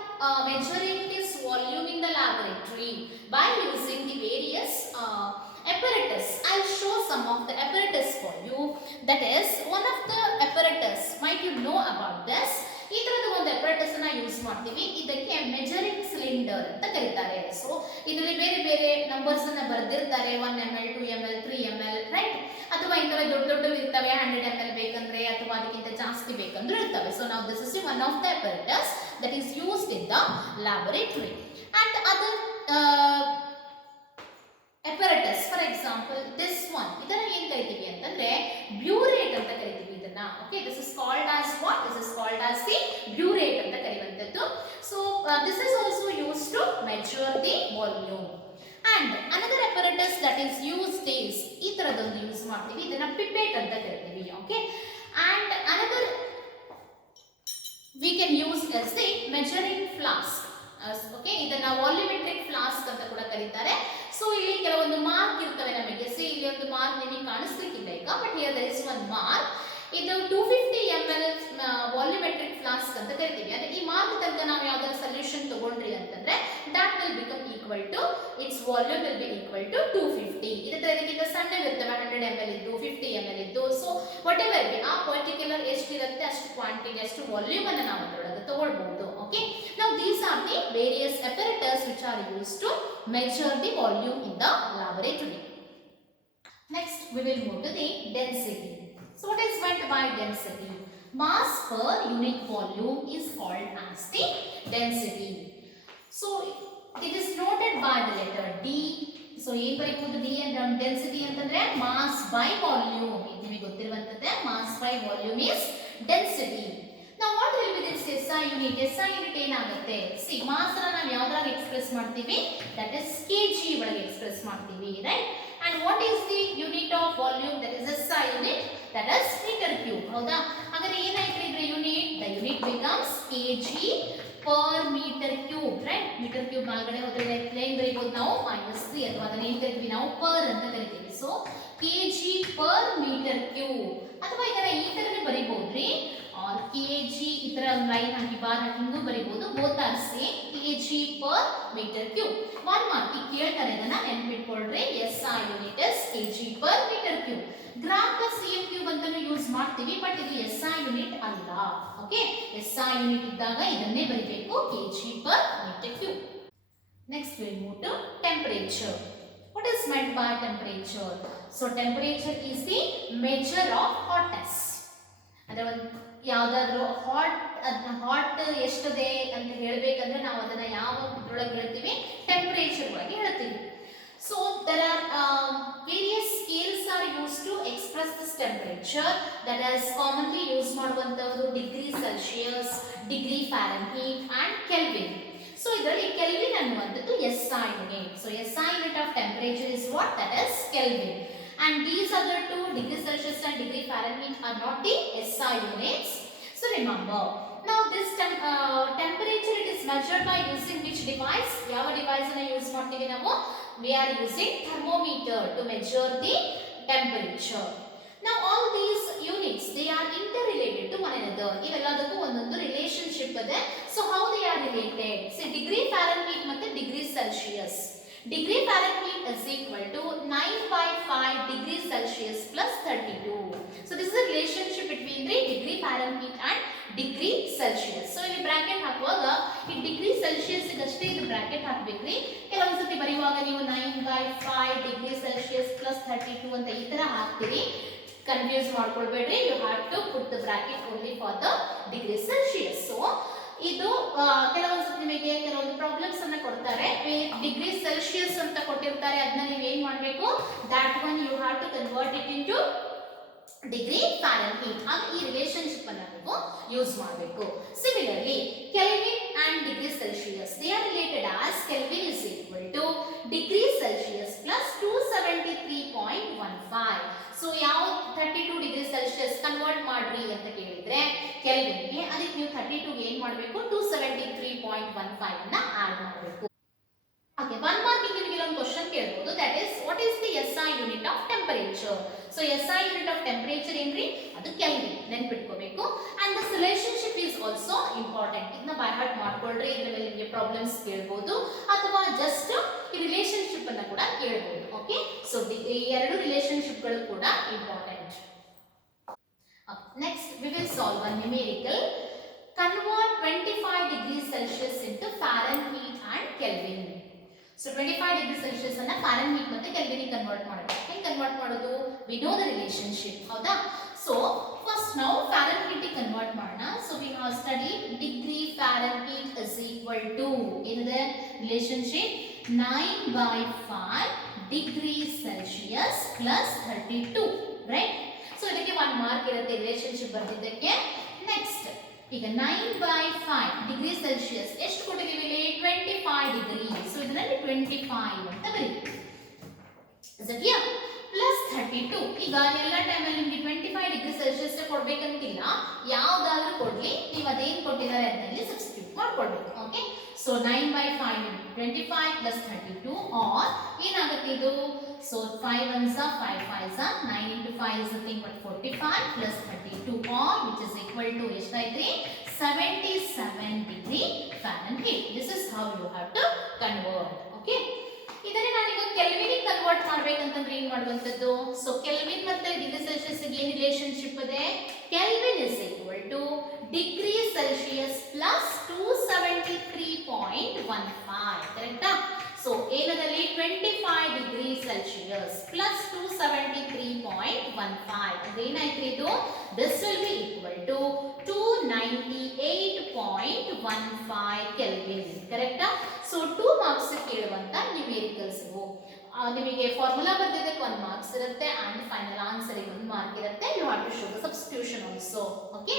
measuring this volume in the laboratory? By using the various apparatus. I'll show some of the apparatus for you. That is one of the apparatus. Might you know about this? ಈ ತರದ ಒಂದು apparatus ಅನ್ನ use ಮಾಡ್ತೀವಿ. ಇದಕ್ಕೆ measuring cylinder ಅಂತ ಕರೀತಾರೆ. ಸೊ ಇದರಲ್ಲಿ ಬೇರೆ ಬೇರೆ ನಂಬರ್ಸ್ ಅನ್ನ ಬರೆದಿರ್ತಾರೆ, 1 ml 2 ml 3 ml, ರೈಟ್? ಅಥವಾ ಇಂತವೆ ದೊಡ್ಡ ದೊಡ್ಡವು ಇರ್ತವೆ, 100 ml ಬೇಕಂದ್ರೆ ಅಥವಾ ಅದಕ್ಕಿಂತ ಜಾಸ್ತಿ ಬೇಕಂದ್ರೆ ಇರ್ತವೆ. ಸೊ ನಾವು this is one of the apparatus that is used in the laboratory. And other apparatus, for example this one, ಇದನ್ನ ಏನು ಕರಿತೀವಿ ಅಂತಂದ್ರೆ ಬ್ಯೂರೇಟ್ ಅಂತ ಕರಿತೀವಿ ಇದನ್ನ. Okay, this is called as what? This is called as the burette ಅಂತ ಕರೆಯುವಂತದ್ದು. So this is also used to measure the volume. And another apparatus that is used is ಈ ತರದೊಂದು ಯೂಸ್ ಮಾಡ್ತೀವಿ, ಇದನ್ನ pipette ಅಂತ ಕರಿತೀವಿ. Okay, and another we can use as the measuring flask. Okay, ಇದನ್ನ volumetric flask ಅಂತ ಕೂಡ ಕರೀತಾರೆ. ಸೊ ಇಲ್ಲಿ ಕೆಲವೊಂದು ಮಾರ್ಕ್ ಇರ್ತವೆ ನಮಗೆ. ಸಿ ಇಲ್ಲಿ ಒಂದು ಮಾರ್ಕ್ ನಿಮಗೆ ಕಾಣಿಸ್ಲಿಕ್ಕಿಲ್ಲ ಈಗ, but here there is one mark. ಇದು 250 ml ವಾಲ್ಯೂಮೆಟ್ರಿಕ್ ಫ್ಲಾಸ್ಕ್ ಅಂತ ಕರಿತೀವಿ. ಅಂದ್ರೆ ಈ ಮಾರ್ಕ್ ತನಕ ನಾವು ಯಾವ್ದಾದ್ರು ಸೊಲ್ಯೂಷನ್ ತಗೊಂಡ್ರಿ ಅಂತಂದ್ರೆ that will become equal to, its volume will be equal to 250. ಇದಕ್ಕಿಂತ ಸಣ್ಣವಿರ್ತವೆ, 100 ml ಇದ್ದು 50 ml ಇದ್ದು. ಸೊ ವಾಟ್ ಎವರ್ ಬಿ ಆ ಪರ್ಟಿಕ್ಯುಲರ್ ಎಷ್ಟಿರುತ್ತೆ ಅಷ್ಟು ಕ್ವಾಂಟಿಟಿ, ಅಷ್ಟು ವಾಲ್ಯೂಮ್ ಅನ್ನು ನಾವು ಅದರೊಳಗೆ ತಗೊಳ್ಬಹುದು. Okay, now these are the various apparatus which are used to measure the volume in the laboratory. Next we will move to the density. So what is meant by density? Mass per unit volume is called as the density. So it is noted by the letter D. So ಏನು ಬರೀಬಹುದು D ಅಂದ್ರೆ density ಅಂತಂದ್ರೆ mass by volume. ಇದು ನಿಮಗೆ ಗೊತ್ತಿರುವಂತದ್ದೇ mass by volume is density. Now what will be this SI unit? SI unit ಏನಾಗುತ್ತೆ? See mass ಅನ್ನು ನಾವು ಯಾವ್ದ್ರಾಗ ಎಕ್ಸ್ಪ್ರೆಸ್ ಮಾಡ್ತೀವಿ? That is kg ಒಳಗೆ ಎಕ್ಸ್ಪ್ರೆಸ್ ಮಾಡ್ತೀವಿ, right? And what is the unit of volume? That is SI unit, that is meter cube. ಹೌದಾ? ಹಾಗಾದ್ರೆ ಏನಾಯ್ತು ಇದ್ರ unit? The unit becomes kg per meter cube, right? Meter cube ಒಳಗಡೆ ಹೋದ್ರೆ ಏನು ಬರೀಬಹುದು ನಾವು? -3 ಅಥವಾ ಅದನ್ನ ಏನು ಕರಿತೀವಿ ನಾವು? per ಅಂತ ಕರಿತೀವಿ. So kg per meter cube ಅಥವಾ ಇದನ್ನ ಈ ತರನೇ ಬರೀಬಹುದ್ರಿ, or kg ಈ ತರ ಲೈನ್ ಹಾಕಿ ಬಾರ್ ಹಾಕಿ ಹಿಂಗೂ ಬರೀಬಹುದು. both are same, kg per meter cube. One mark ಕೇಳ್ತಾರೆ, ಇದನ್ನ ನೆನಪಿಟ್ಕೊಳ್ರಿ. SI unit is kg per meter cube. Gram cm cube ಅಂತಾನು ಯೂಸ್ ಮಾಡ್ತೀವಿ, ಬಟ್ ಇದು SI ಯೂನಿಟ್ ಅಲ್ಲ. ಓಕೆ, SI ಯೂನಿಟ್ ಇದ್ದಾಗ ಇದನ್ನೇ ಬರೀಬೇಕು, kg per meter cube. Next we'll move to temperature. What is meant by temperature? So temperature is the measure of hotness. ಅಂದ್ರೆ ಒಂದು ಯಾವ್ದಾದ್ರು ಹಾಟ್ ಎಷ್ಟಿದೆ ಅಂತ ಹೇಳಬೇಕಂದ್ರೆ ನಾವು ಅದನ್ನ ಯಾವ ಇದ್ರೊಳಗೆ ಹೇಳ್ತೀವಿ? ಟೆಂಪರೇಚರ್ ಒಳಗೆ ಹೇಳ್ತೀವಿ. So there are various scales are used to express this temperature. That is commonly used ಮಾಡುವಂತದ್ದು degree Celsius, degree Fahrenheit and Kelvin. So ಇದರಲ್ಲಿ Kelvin ಅನ್ನುವಂಥದ್ದು SI unit. So SI unit of temperature is what? That is Kelvin. And these other two, degree Celsius and degree Fahrenheit, are not the SI units. So remember, now this temperature it is measured by using which device? ಯಾವ device ಅನ್ನು ಯೂಸ್ ಮಾಡ್ತೀವಿ ನಾವು? We are using thermometer to measure the temperature. Now all these units, they are interrelated to one another. ಇವೆಲ್ಲದಕ್ಕೂ ಒಂದೊಂದು ರಿಲೇಶನ್ಶಿಪ್ ಇದೆ. So how they are related? Say degree Fahrenheit ಮತ್ತೆ degree Celsius. Degree Fahrenheit is equal to 9/5 degrees Celsius plus 32. So this is a relationship between the degree Fahrenheit and degree Celsius. So ಇಲ್ಲಿ ಬ್ರಾಕೆಟ್ ಹಾಕುವಾಗ ಈ degree Celsius ಗಷ್ಟೇ ಇದು ಬ್ರಾಕೆಟ್ ಹಾಕಬೇಕ್ರಿ. ಕೆಲವೊಂದು ಸತಿ ಬರೆಯುವಾಗ ನೀವು 9/5 ಡಿಗ್ರಿ ಸೆಲ್ಸಿಯಸ್ plus 32 ಅಂತ ಈ ತರ ಹಾಕ್ತೀರಿ. ಕನ್ಫ್ಯೂಸ್ ಮಾಡ್ಕೊಳ್ಬೇಡ್ರಿ. You have to put the bracket only for the degree Celsius. So ಇದು ಕೆಲವೊಂದು ಸತಿ ನಿಮಗೆ ಕೆಲವೊಂದು ಪ್ರಾಬ್ಲಮ್ಸ್ ಅನ್ನ ಕೊಡ್ತಾರೆ, ಡಿಗ್ರಿ ಸೆಲ್ಸಿಯಸ್ ಅಂತ ಕೊಟ್ಟಿರ್ತಾರೆ, ಅದನ್ನ ನೀವು ಏನ್ ಮಾಡಬೇಕು? that one you have to convert it into degree Fahrenheit. ಆಗ ಈ ರಿಲೇಶನ್ಶಿಪ್ ಅನ್ನು ನೀವು ಯೂಸ್ ಮಾಡಬೇಕು. Similarly Kelvin and degree Celsius, they are related as Kelvin is equal to degree Celsius plus 273.15. ಸೊ ಯಾವ 32 ಡಿಗ್ರಿ ಸೆಲ್ಸಿಯಸ್ ಕನ್ವರ್ಟ್ ಮಾಡ್ರಿ ಅಂತ ಕೇಳಿದ್ರೆ ಕೆಲ್ವಿನ್ಗೆ, ಅದಕ್ಕೆ ನೀವು 32 ಗೆ ಏನು ಮಾಡಬೇಕು? 273.15 ಅನ್ನ ಆಡ್ ಮಾಡಬೇಕು. ಓಕೆ, ಒನ್ ಮಾರ್ಕಿಂಗ್ ನಿಮಗೆ ಒಂದು ಕ್ವೆಶ್ಚನ್ ಕೇಳಬಹುದು, that is what is the SI unit of temperature? So SI unit of temperature ಏನ್ರಿ? ಅದು ಕೆಲ್ವಿನ್, ನೆನಪಿಟ್ಕೋಬೇಕು. And this relationship is also important. ಇದನ್ನ ಬೈ ಹಾರ್ಟ್ ಮಾಡ್ಕೊಳ್ರಿ. ಇದರ ಮೇಲೆ ನಿಮಗೆ ಪ್ರಾಬ್ಲಮ್ಸ್ ಕೇಳಬಹುದು ಅಥವಾ ಜಸ್ಟ್ ಈ ರಿಲೇಶನ್ಶಿಪ್ ಅನ್ನ ಕೂಡ ಕೇಳಬಹುದು. ಓಕೆ, ಸೊ ಈ ಎರಡು ರಿಲೇಶನ್ಶಿಪ್ ಗಳು ಕೂಡ important. Next we will solve a numerical. Convert 25 degrees Celsius into Fahrenheit and Kelvin. So 25 degrees Celsius ಅನ್ನ Fahrenheit ಮತ್ತೆ Kelvin ಗೆ ಕನ್ವರ್ಟ್ ಮಾಡಬೇಕು. ಹೇಗೆ ಕನ್ವರ್ಟ್ ಮಾಡೋದು? We know the relationship. ಹೌದಾ? So first now Fahrenheit ಗೆ ಕನ್ವರ್ಟ್ ಮಾಡೋಣ. So we have studied degree Fahrenheit is equal to ಏನಿದೆ relationship? 9/5 degrees Celsius plus 32, right? So ಇದಕ್ಕೆ 1 ಮಾರ್ಕ್ ಇರುತ್ತೆ ರಿಲೇಶನ್ಶಿಪ್ ಬರ್ತಿದ್ದಕ್ಕೆ. ನೆಕ್ಸ್ಟ್ ಈಗ 9/5 ಡಿಗ್ರಿ ಸೆಲ್ಸಿಯಸ್ ಎಷ್ಟು ಕೊಟ್ಟಿದ್ದೀವಿ ಇಲ್ಲಿ? 25 ಡಿಗ್ರಿ. ಸೊ ಇದರಲ್ಲಿ 25 ಅಂತ ಬರೀತೀವಿ. Is it clear? Plus 32. ಈಗ ಎಲ್ಲ ಟೈಮಲ್ಲಿ ನಿಮಗೆ 25 ಡಿಗ್ರಿ ಸೆಲ್ಸಿಯಸ್ ಕೊಡ್ಬೇಕಂತಿಲ್ಲ, ಯಾವ್ದಾದ್ರೂ ಕೊಡ್ಲಿ, ನೀವು ಅದೇನು ಕೊಟ್ಟಿದ್ದಾರೆ ಅದರಲ್ಲಿ ಸಬ್ಸ್ಟಿಟ್ಯೂಟ್ ಮಾಡ್ಕೊಳ್ಬೇಕು. ಓಕೆ, ಸೊ 9/5 25 plus 32 or ಏನಾಗುತ್ತೆ ಇದು? ಸೊ 5 ones are 5 5s are 9 into 5 is nothing but 45 plus 32 or which is equal to ಎಷ್ಟಾಯ್ತ್ರಿ? 77 degree Fahrenheit. This is how you have to convert. Okay, ಇದನ್ನ ನಾನೀಗ ಕೆಲ್ವಿನ್ ಕನ್ವರ್ಟ್ ಮಾಡ್ಬೇಕಂತಂದ್ರೆ ಏನ್ ಮಾಡುವಂತದ್ದು? ಸೊ ಕೆಲ್ವಿನ್ ಮತ್ತೆ ಡಿಗ್ರಿ ಸೆಲ್ಸಿಯಸ್ ಗೆ ಏನ್ ರಿಲೇಶನ್ಶಿಪ್ ಇದೆ? Kelvin is equal to degree Celsius plus 273.15. ಕರೆಕ್ಟಾ? ಸೊ ಏನದಲ್ಲಿ 25 ಡಿಗ್ರಿ ಸೆಲ್ಸಿಯಸ್ plus 273.15 ಅದೇನಾಯ್ತು ಇದು? This will be equal to 298.15 0.15 kelvin ಕರೆಕ್ಟಾ. ಸೊ 2 ಮಾರ್ಕ್ಸ್ ಕೇಳುವಂತ ನ್ಯೂಮೆರಿಕಲ್ಸ್ ಇವು. ನಿಮಗೆ ಫಾರ್ಮುಲಾ ಬರ್ದಿದ್ದಕ್ಕೆ 1 ಮಾರ್ಕ್ಸ್ ಇರುತ್ತೆ ಅಂಡ್ ಫೈನಲ್ ಆನ್ಸರ್ ಗೆ 1 ಮಾರ್ಕ್ ಇರುತ್ತೆ. You have to show the substitution also. Okay,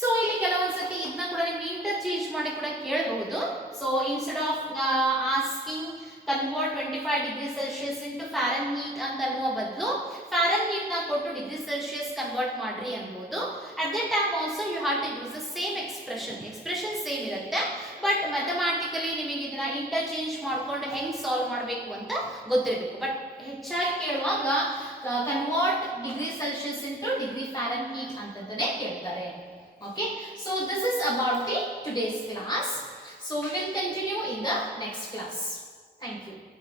so ಇಲ್ಲಿ ಕೆಲವೊಂದು ಸತಿ ಇದನ್ನ ಕೂಡ ನೀವು ಇಂಟರ್ಚೇಂಜ್ ಮಾಡಿ ಕೂಡ ಕೇಳಬಹುದು. So instead of asking convert 25 degree Celsius into Fahrenheit ಅಂತ ಅನ್ನುವ ಬದಲು ಫ್ಯಾರನ್ಹೀಟ್ ನ ಕೊಟ್ಟು ಡಿಗ್ರಿ ಸೆಲ್ಸಿಯಸ್ ಕನ್ವರ್ಟ್ ಮಾಡ್ರಿ ಅನ್ಬೋದು. At that time also you have to use the same expression same ಇರುತ್ತೆ. ಬಟ್ ಮ್ಯಾಥಮೆಟಿಕಲಿ ನಿಮಗೆ ಇದನ್ನ ಇಂಟರ್ಚೇಂಜ್ ಮಾಡ್ಕೊಂಡು ಹೆಂಗ್ ಸಾಲ್ವ್ ಮಾಡಬೇಕು ಅಂತ ಗೊತ್ತಿರಬೇಕು. ಬಟ್ ಹೆಚ್ಚಾಗಿ ಕೇಳುವಾಗ convert degree Celsius into degree Fahrenheit ಅಂತಂದೇ ಕೇಳ್ತಾರೆ. Okay, so this is about the today's class. So we will continue in the next class. Thank you.